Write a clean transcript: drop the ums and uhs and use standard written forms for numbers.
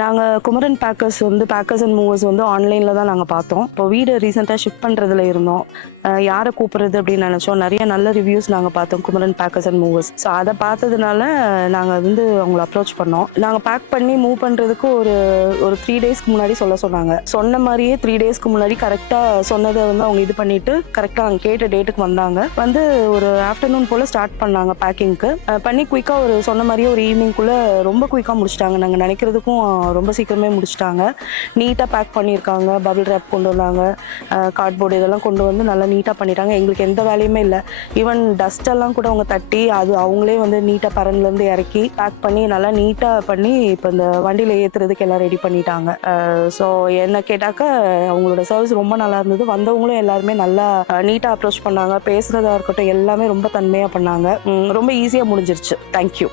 நாங்கள் குமரன் பேக்கர்ஸ் வந்து bakers and movers வந்து ஆன்லைனில் தான் நாங்கள் பார்த்தோம். இப்போ வீடு ரீசெண்டாக ஷிஃப்ட் பண்ணுறதுல இருந்தோம். யாரை கூப்பிட்றது அப்படின்னு நினச்சோம். நிறைய நல்ல ரிவ்யூஸ் நாங்கள் பார்த்தோம் Kumaran packers and movers. So அதை பார்த்ததுனால நாங்கள் வந்து அவங்கள அப்ரோச் பண்ணோம். நாங்கள் பேக் பண்ணி மூவ் பண்ணுறதுக்கு ஒரு ஒரு 3 டேஸ்க்கு முன்னாடி சொன்னாங்க. சொன்ன மாதிரியே 3 டேஸ்க்கு முன்னாடி கரெக்டாக சொன்னதை வந்து அவங்க இது பண்ணிட்டு கரெக்டாக நாங்கள் கேட்ட டேட்டுக்கு வந்தாங்க. வந்து ஒரு ஆஃப்டர்நூன் போல் ஸ்டார்ட் பண்ணாங்க பேக்கிங்க்கு. பண்ணி குயிக்காக ஒரு சொன்ன மாதிரியே ஒரு ஈவினிங்குள்ளே ரொம்ப குயிக்காக முடிச்சிட்டாங்க. நாங்கள் நினைக்கிறதுக்கும் ரொம்ப சீக்கிரமே முடிச்சிட்டாங்க. நீட்டாக பேக் பண்ணியிருக்காங்க. பபிள் ரேப் கொண்டு வந்தாங்க. கார்ட்போர்டு இதெல்லாம் கொண்டு வந்து நல்லா நீட்டாக பண்ணிட்டாங்க. எங்களுக்கு எந்த வேலையுமே இல்லை. ஈவன் டஸ்டெல்லாம் கூட அவங்க தட்டி அது அவங்களே வந்து நீட்டாக பரன்லேருந்து இறக்கி பேக் பண்ணி நல்லா நீட்டாக பண்ணி இப்போ இந்த வண்டியில் ஏற்றுறதுக்கு எல்லாம் ரெடி பண்ணிட்டாங்க. ஸோ என்ன கேட்டாக்க அவங்களோட சர்வீஸ் ரொம்ப நல்லா இருந்தது. வந்தவங்களும் எல்லாருமே நல்லா நீட்டாக அப்ரோச் பண்ணாங்க. பேசுகிறதா இருக்கட்டும் எல்லாமே ரொம்ப தன்மையாக பண்ணாங்க. ரொம்ப ஈஸியாக முடிஞ்சிருச்சு. தேங்க்யூ.